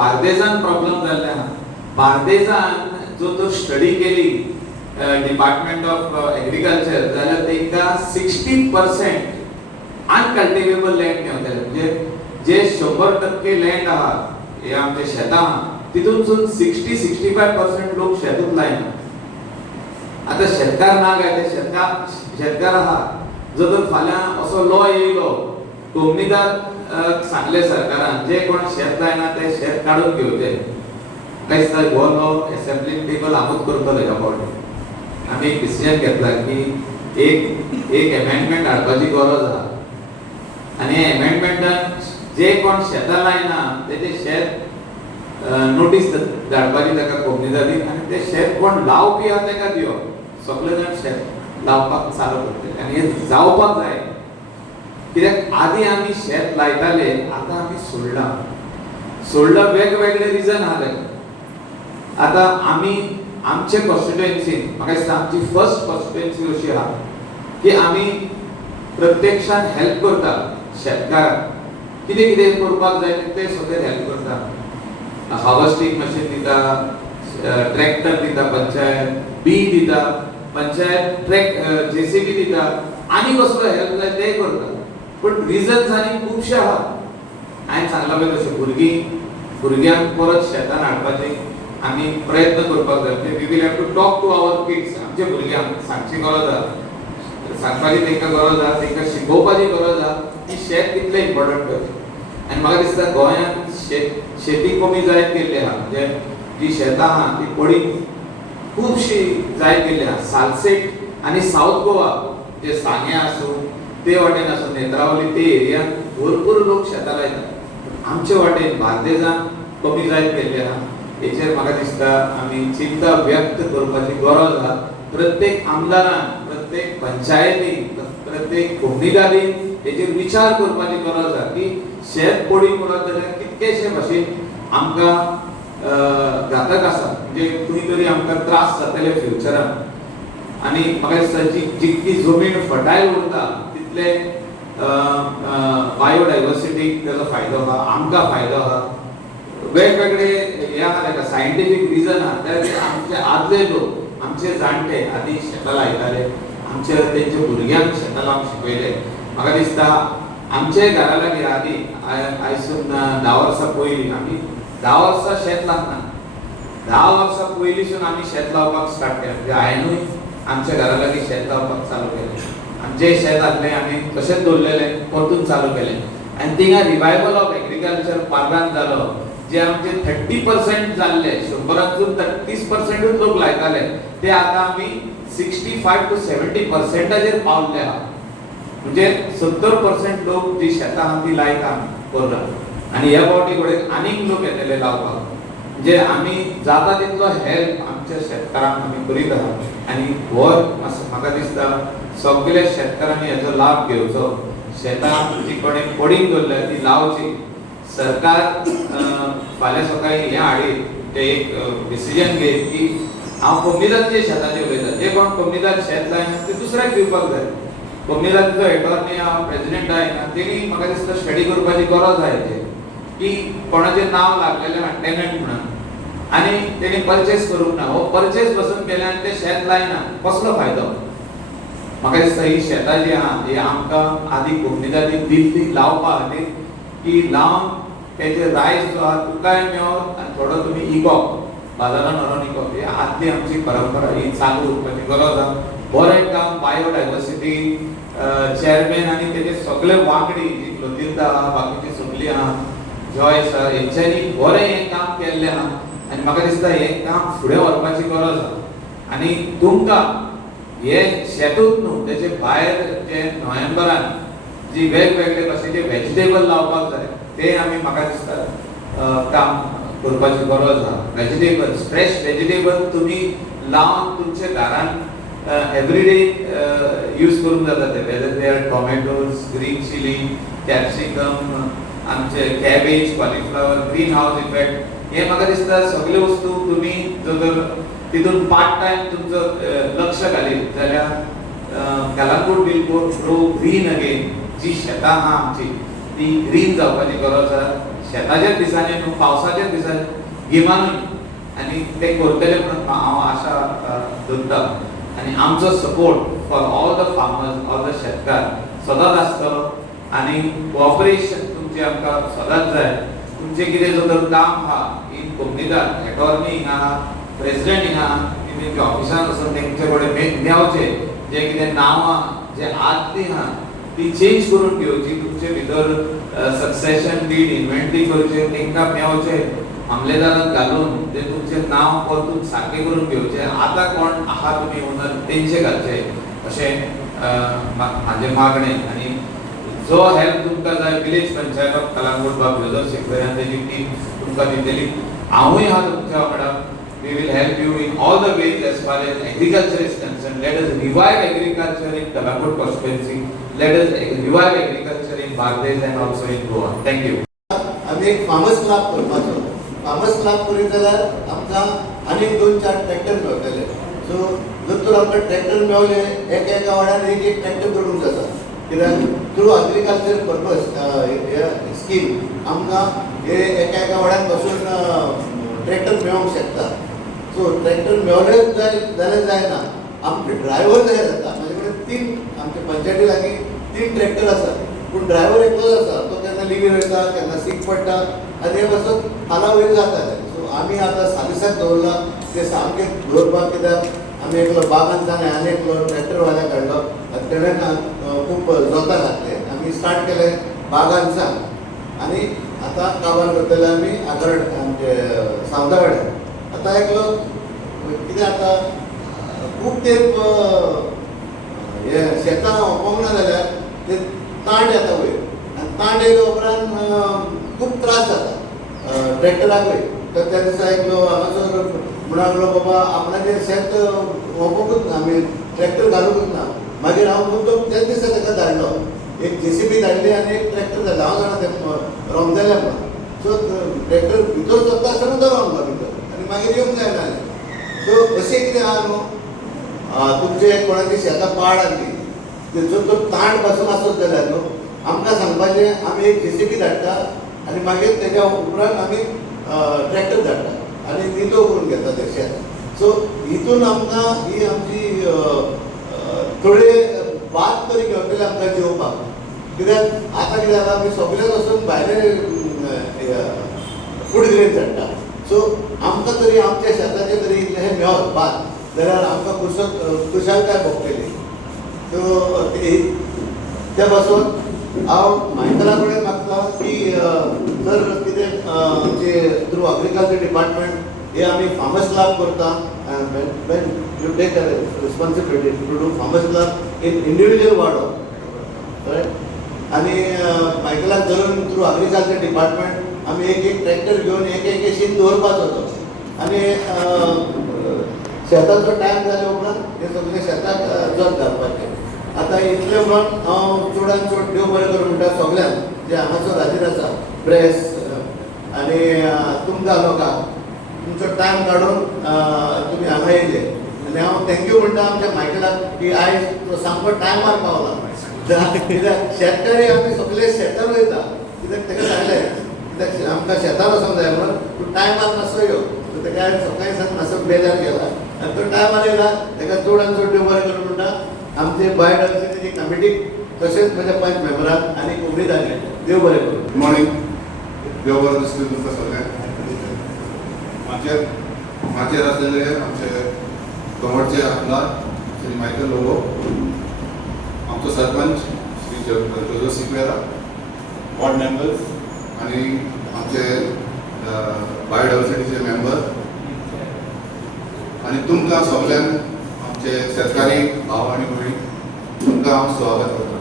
बार्देजान problem जाल्ले आहा. बार्देजान जो तो स्टडी केली डिपार्टमेंट ऑफ एग्रीकल्चर जाल्यार तेका 60% अनकल्टिवेबल लँड मेळटले. म्हणजे जे 100% लँड आहा हे आमचे शेतां आहा तितूनसून 60-65% लोक शेतूच लायना. आता शेतकार ना काय ते शेतकार आहा जो तर फाल्यां असो लॉ येयलो कोमनीदार सांगले सरकारान जे कोण शेत लायना ते शेत काढून घेवचे. कांयच ना हो लॉ असेंब्ली टेबल आमूच करतलो ह्या फावटी. आमी एक डिसिजन घेतला की एक अमेंडमेंट हाडपाची गरज आहा आनी अमेंडमेंटान जे कोण शेतां लायना तेजे शेत नोटीस धाडपाची ताका कोमनीदारीक आनी ते शेत कोण लावपी आहा ताका दिवप. सगळे जाण शेत लावपाक चालू करतले आनी हे जावपाक जाय. कित्याक आदी आमी शेत लायताले आतां आमी सोडला वेगवेगळे रिजन आहा ताका. आतां आमी आमचे कॉन्स्टिट्युएन्सीन म्हाका दिसता आमची फर्स्ट कॉन्स्टिट्युएन्सी अशी आहा की आमी प्रत्यक्षान हेल्प करता शेतकाराक. कितें कितें करपाक जाय ते सगळे हेल्प करता. हार्वेस्टिंग मशीन दिता, ट्रॅक्टर दिता पंचायत, बी दिता पंचायत, जेसीबी दिता आनी कसलो हेल्प जाय ते करता. पण रिजन्स आनी खुबशे आहा. हांवें सांगला पळय तशें भुरग्यांक परत शेतान हाडपाचे आमी प्रयत्न करपाक जाय. We will have to talk to our kids. आमच्या भुरग्यांक सांगची गरज आहा, सांगपाची तांकां गरज आहा, तांकां शिकोवपाची गरज आहा की शेत कितलें इम्पॉर्टंट अशें. आनी म्हाका दिसता गोंयांत शेती कमी जायत गेल्ली आहा. म्हणजे जी शेतां आहा ती पडींग खुबशी जायत गेल्ली आहा. सालसेट आनी साऊथ गोवा जे सांगे आसूं ते वाटेन आसूं नेत्रावली ते एरियान भरपूर लोक शेतां लायतात. आमचे वाटेन बार्देजान कमी जायत गेल्ली आहा. हेचेर म्हाका दिसता आमी चिंता व्यक्त करपाची गरज आहा. प्रत्येक आमदारान, प्रत्येक पंचायतीन, प्रत्येक कोमनीदारीन हेचेर विचार करपाची गरज आहा की शेत पडींग उरत जाल्यार कितकेशे भाशेन आमकां घातक आसा. म्हणजे खंय तरी आमकां त्रास जातले फ्युचरान. आनी म्हाका दिसता जितकी जमीन फर्टायल उरता तितले बायोडायवर्सिटीक तेजो फायदो आहा, आमकां फायदो आहा. वेगवेगळे हे आहा ताका सायंटिफीक रिजन आहा. ते आमचे आदले लोक, आमचे जाणटे आदी शेतां लायताले. आमचे तेंचे भुरग्यांक शेतां लावंक शिकयले. म्हाका दिसता आमचे घरा लागीं आदी आयसून 10 वर्सां पयलीं आमी 10 वर्सां शेत लावना. 10 वर्सां पयलींसून आमी शेत लावपाक स्टार्ट केलें. म्हणजे हांवेनूय आमच्या घरा लागीं शेत लावपाक चालू केलें. आमचें शेत आसलें आमी तशेंच दवरलेलें, परतून चालू केलें. आनी थिंगा रिवायवल ऑफ एग्रीकल्चर पार्गान जालो. जे आमचे 30% जाल्ले, 100रांसून 30%च लोक लायताले ते आतां आमी 65 to 70%चेर पावल्ले आहा. म्हणजे 70% लोक जी शेतां आहा ती लायता परला. आनी ह्या फावटी कडेन आनीक लोक येतले लावपाक. म्हणजे आमी जाता तितलो हेल्प आमच्या शेतकारांक आमी करीत आहा. आनी हो म्हाका दिसता सगळे शेतकारांनी हेचो लाभ घेवचो. शेतां जी कोणें पडींग दवरल्या ती लावची. सरकार फाल्यां सकाळी हें हाडीत ते एक डिसिजन घेत की हांव कोमनीदारचे शेताचेर उलयतां. जे कोण कोमनीदार शेत लायना ते दुसऱ्याक दिवपाक जाय. कोमनीदाराचो एटॉर्नी आहा, प्रेसिडेंट आहा, तेणी म्हाका दिसता स्टडी करपाची गरज आहा हेचेर की कोणाचें नांव लागलेलें आहा टेनंट म्हणून आनी तेणी परचेस करूंक ना. हो परचेस पसून केले आनी ते शेत लायना कसलो फायदो. म्हाका दिसता ही शेतां जी आहा ही आमकां आदी कोमनीदारी दिल्ली लावपा खातीर की लावन तेचे रायज जो आहा तुकाय मेळत आनी थोडो तुमी इकोप बाजारान व्हरोन इकोप. ही आदली आमची परंपरा ही चालू उरपाची गरज आहा. बरें काम बायोडायवर्सिटी चेअरमॅन आनी तेजे सगळे वांगडी जी लोतिर्दा आहा बाकीची सगळी आहा जॉयस आहा हेंच्यांनी बरें हें काम केल्लें आहा. आनी म्हाका दिसता हें काम फुडें व्हरपाची गरज आहा. आनी तुमकां हे शेतूच न्हू तेचे भायर जे नोव्हेंबरान जी वेगवेगळे भाशेचे व्हेजिटेबल लावपाक जाय ते आमी म्हाका दिसता काम करपाची गरज आहा. व्हेजिटेबल्स, फ्रेश व्हेजिटेबल तुमी लावन तुमच्या घरान एवरीडे यूज करूंक जाता. ते whether they are tomatoes, green chilli, capsicum, आमचे cabbage, cauliflower, greenhouse effect हे म्हाका दिसता सगळे वस्तू तुमी जर तितून पार्ट टाइम तुमचं लक्ष घालीत जाल्यार Calangute will grow green again. जी शेतां आहा आमची ती ग्रीन जावपाची गरज आहा. शेताच्याच दिसांनी न्हू पावसाच्याच दिसांनी गिमानूय आनी ते करतले म्हणून हांव आशा दवरता आनी आमचो support for all the farmers all the शेतकार सदांच आसतलो आनी कोऑपरेशन तुमचे आमकां सदांच जाय तुमचे कितें जर तर काम आहा इन कोमनीदार अटॉर्नी हिंगा आहा प्रेसिडेंट हिंगा तेंच्या ऑफिसान वचून तेंचे कडेन मेवचे जे कितें नांवां जे आदली आहा ती चेंज करून घेवची तुमचे भितर सक्सेशन डीड इन्व्हेंटरी करचे तेंकां मेवचे मामलेदाराक घालून ते तुमचे नांव परतून सारकें करून घेवचे आतां कोण आहा तुमी ओनर तेंचे घालचे अशें म्हाजें मागणें आनी जो हेल्प तुमकां जाय विलेज पंचायत ऑफ कलंगूट बाब जोजफ शेखबऱ्यान तेजी टीम तुमकां दितली हांवूय आहा तुमच्या वांगडा we will help you in all the ways as far as agriculture is concerned. Let us revive agriculture in Kalagut constituency. Let us revive agriculture in Bangladesh and also in Goa. Thank you. आम्ही एक farmers club करपाचो farmers club करीत जाल्यार आमकां आनीक 2-4 tractor मेळटले so जर तर आमकां ट्रॅक्टर मेळले एका वाड्यार एक ट्रॅक्टर जोडूंक जाता कित्याक थ्रू एग्रीकल्चर पर्पज स्कीम आमकां हे एका वाड्यार बसून ट्रॅक्टर मेळोंक शकता सो ट्रॅक्टर मेळ्ळेच जाल्यार जायना आमचे ड्रायव्हर जाय जाता म्हाजे कडेन 3 आमच्या पंचायती लागीं 3 ट्रॅक्टर आसा पूण ड्रायव्हर एकलोच आसा तो केन्ना लिव्हीर वयता केन्ना सीक पडटा आनी हे पासून हाला वयर जाताले सो आमी आतां सादिसाक दवरला ते सामकें दवरपाक कित्याक आमी एकलो बागांतल्यान आनी एकलो ट्रॅक्टरवाल्याक हाडलो तेणेन खूब जोतां घातले आमी स्टार्ट केले बागांतसान आनी आतां काबार करतले आमी आगड आमचे सावंतवाड्यार आतां एकलो कितें आतां खूब तेंप हे शेतां वोंक ना जाल्यार ते तांड येता वयर आनी तांड येयल्या उपरांत खूब त्रास जाता ट्रॅक्टराकूय तर त्या दिसा एकलो हांगासर म्हणून लागलो बाबा आपणाचें शेत वोंकूंकूच ना आमी ट्रॅक्टर घालूंकूच ना मागीर हांव मुद्दो त्याच दिसा ताका धाडलो एक JCB धाडली आनी एक ट्रॅक्टर धाडलो हांव जाणा तें रोमलेलें म्हणून सो ट्रॅक्टर भितर चलता आसतना तो रोमलो भितर आनी मागीर येवंक जायना सो अशें कितें आहा न्हू तुमचे कोणाची शेतां पाड आसली तेजो तो तांड पासून आसत जाल्यार न्हू आमकां सांगपाचें आमी एक JCB धाडटा आनी मागीर तेज्या उपरांत आमी ट्रॅक्टर धाडटा आनी नितो करून घेता तें शेत सो हितून आमकां ही आमची थोडे वाद तरी घेवतले आमकां जेवपाक कित्याक आतां कितें जाता आमी सगळे वचून भायले फूड ग्रेन धाडटा सो आमकां तरी आमच्या शेताचें तरी इतलें हें मेळत भात जाल्यार आमकां खुशालकाय भोगतली सो त्या पासून हांव मायकला कडेन मागता की जर कितें आमचे थ्रू एग्रीकल्चर डिपार्टमेंट हे आमी फार्मर्स क्लब करता when you take a responsibility to do farmers club in individual वाडो रायट आनी मायकलाक धरून थ्रू एग्रीकल्चर डिपार्टमेंट आमी एक ट्रॅक्टर घेवन एक शीन दवरपाचो तो आनी शेताचो टायम जाल्या उपरांत हे सगळे शेताक जोत घालपाचें आतां इतलें म्हणून हांव चडांत चड देव बरें करूं म्हणटा सगळ्यांक जे हांगासर हाजीर आसा प्रेस आनी तुमकां लोकांक तुमचो टायम काडून तुमी हांगा येयले आनी हांव थँक्यू म्हणटा आमच्या मायकलाक की आयज तो सामको टायमार पावला कित्याक शेतकारी आमी सगळे शेतान वयता कित्याक ताका सांगलें कित्याक आमकां शेतान वचोंक जाय म्हणून तूं टायमार मातसो यो सो ताका हांवें सकाळीं सावन मातसो बेजार केला आनी तो टायमार येयला ताका चड आनी चड देव बरें करूं म्हणटा आमचे बायोडायवर्सिटी कमिटीक तशेंच म्हज्या पंच मेंबराक आनी उमेदवाराक देव बरें करूं. गुड मॉर्निंग देव बरें दिसलें तुमकां सगळ्यांक माचेर असलेले आमचे गवडचे आमदार श्री मायकल लोबो आमचो sarpanch Shri Joseph Sequeira ward members आनी आमचे बायोडायवर्सिटीचे मेंबर आनी तुमकां सगळ्यांक आमचे शेतकारी भाव आनी भयणी तुमकां हांव स्वागत करता.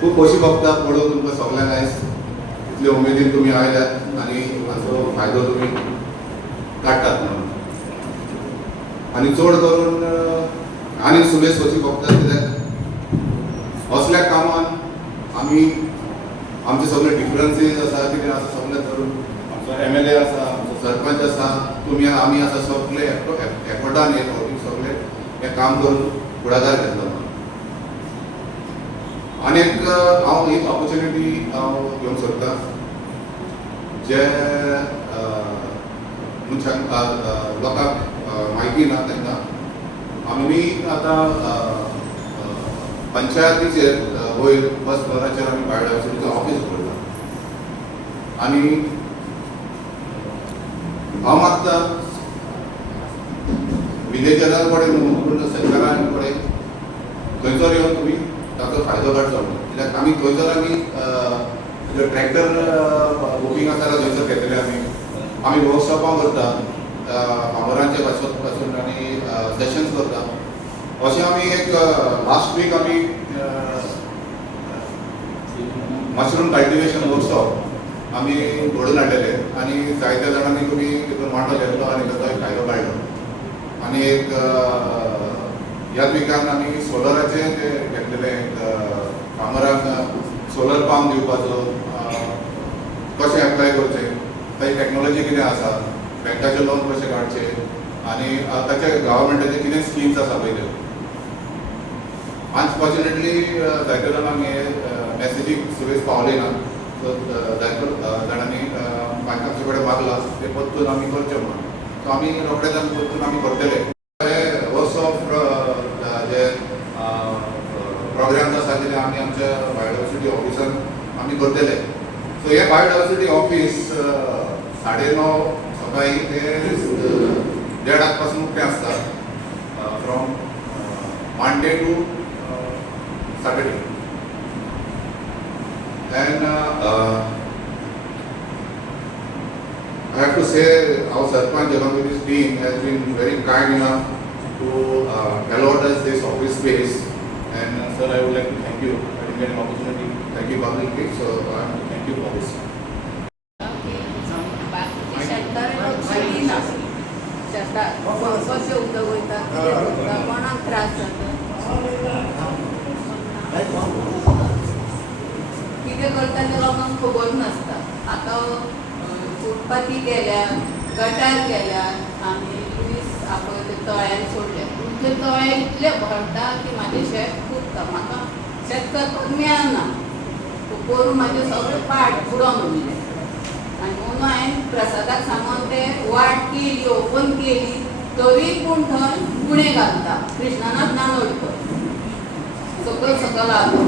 खूब खोशी भोगता पळोवन तुमकां सगळ्यांक आयज इतले उमेदीन तुमी आयल्यात आनी हाचो फायदो तुमी काडटात म्हणून आनी चड करून आनी सुबेज खोशी भोगतात कित्याक असल्या कामान आमी आमचे सगळे डिफरन्सीस आसा कितें आसा सगळे धरून आमचो MLA आसा आमचो सरपंच आसा तुमी आमी आसा सगळे एकवटान हे सगळे हे काम करून फुडाकार घेतलो. आनी हांव एक ऑपॉर्च्युनिटी घेवंक सोदतां जे लोकांक म्हायती ना तांकां आमी आतां पंचायतीचेर वयर फर्स्ट फ्लोराचेर आमी बायोडायवर्सिटीचें ऑफीस उगडलां आनी हांव मागतां विलेजरां कडेन न्हू पूण सरकारान कडेन थंयसर येवन तुमी ताचो फायदो काडचो कित्याक आमी थंयसर आमी ट्रॅक्टर बुकींग आसा जाल्यार थंयसर घेतले आमी वर्कशॉपां करता फार्मरांचे पासून आनी सेशन्स करता अशें आमी एक लास्ट वीक आमी मशरूम कल्टिवेशन वर्कशॉप आमी घडोवन हाडलेले आनी जायत्या जाणांनी तुमी तितून वांटो घेतलो आनी ताचो एक फायदो काडलो आनी एक ह्याच विकान आमी सोलराचे ते घेतलेले फार्मरांक सोलर पंप दिवपाचो कशें एप्लाय करचें ताची टॅक्नोलॉजी कितें आसा बँकाचे लोन कशें काडचें आनी ताचे गव्हर्मेंटाचे कितें स्किम्स आसा पळय त्यो अनफॉर्च्युनेटली जायत्या जाणांक हे मॅसेजीक सुबेज पावले ना सो जायत्या जाणांनी बँकाचे कडेन मागला ते परतून आमी करचे म्हणून सो आमी रोखडेच आमी परतून आमी करतले वर्कशॉप जे प्रोग्राम्स आसा ते आमी आमच्या बायोडायवर्सिटी ऑफिसान आमी करतले सो हे बायोडायवर्सिटी ऑफिस 9:30 सकाळी ते 1:30 पासून उकतें आसता from Monday to Saturday and I have to say our Sarpanch along with his team has been very kind enough to allot us this office space and sir I would like to thank you. I didn't get an opportunity. Thank you publicly, so I want to thank you for this. कोणाक त्रास जाता कितें करता तें लोकांक खबर नासता आतां फुटपाथी केल्या गटार केल्या आनी ट्युरिस्ट आपयले तळ्यार सोडले पूण ते तळे इतले भरता की म्हाजें शेत फुटता म्हाका शेत करपाक मेळना करून म्हाजें सगळें पाट बुडोन उरलें आनी म्हणून हांवें प्रसादाक सांगून ते वाट केली ओपन केली तरी पूण थंय गुणे घालता कृष्णनाथ नानोडकर सकल आलो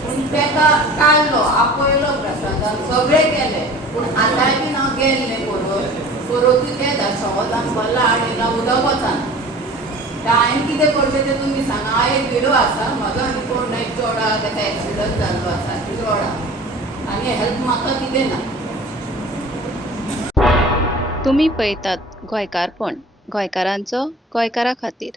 पूण तेका काडलो आपयलो प्रसादान सगळें केलें पूण आतांय बीन हांव गेल्लें परत ते सवतान भरला आडयला उदक वचना हांवें कितें करचें तें तुमी सांगा हांव एक विडो आसा म्हाजो आनी कोण एक चोडा ताका एक्सिडंट जाल्लो आसा रोडा आनी हेल्प म्हाका कितें ना. तुम्ही पळयतात गोंयकारपण गोंयकारांचो गोंयकारा खातीर.